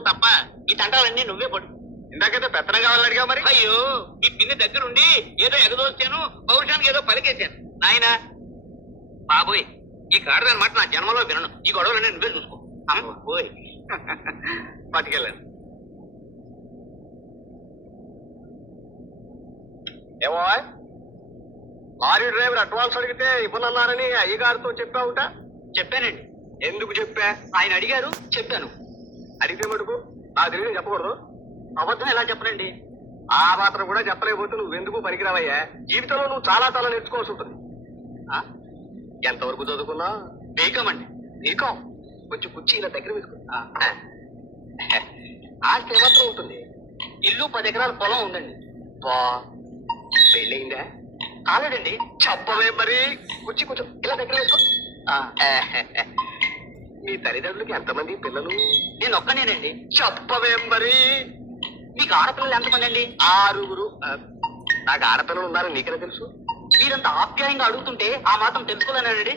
తప్పు తప్ప ఈ తంటాలన్నీ నువ్వే పడు. ఇందాకైతే పెత్తనం కావాలని అడిగా మరి. అయ్యో ఈ పిన్ని దగ్గరుండి ఏదో ఎగదోచాను, పౌరుషానికి ఏదో పలికేశాను. నాయన బాబోయ్, ఈ కాడదాని మాట నా జన్మలో వినను. ఈ గొడవలన్నీ నువ్వే చూసుకో. పోయ్ పట్టుకెళ్ళండి. ఏమో లారీ డ్రైవర్ అడ్వాన్స్ అడిగితే ఇవ్వనన్నారని అయ్యగారితో చెప్పావుట. చెప్పానండి. ఎందుకు చెప్పా? ఆయన అడిగారు, చెప్పాను. అడిగితే మటుకు నాకు తెలియదు చెప్పకూడదు. అబద్ధం ఎలా చెప్పనండి? ఆ మాత్రం కూడా చెప్పలేకపోతే నువ్వెందుకు పనికిరావయ్యా? జీవితంలో నువ్వు చాలా చాలా నేర్చుకోవాల్సి ఉంటుంది. ఎంతవరకు చదువుకున్నా? బీకమండి. నీకం కొంచెం కుర్చీ ఇలా దగ్గర వేసుకో. ఆస్తి ఏమాత్రం ఉంటుంది? ఇల్లు 10 ఎకరాల పొలం ఉందండి. పెళ్ళయిందా? కాలేదండి. చెప్పవే మరి. కుర్చీ కొంచెం ఇలా దగ్గర వేసుకో. మీ తల్లిదండ్రులకి ఎంతమంది పిల్లలు? నేను ఒక్కనేనండి. చెప్పవే మరి. మీకు ఆడపిల్లలు ఎంతమంది అండి? 6. నాకు ఆడపిల్లలు ఉన్నారని నీకెలా తెలుసు? మీరంత ఆప్యాయంగా అడుగుతుంటే ఆ మాత్రం తెలుసుకోలేనండి.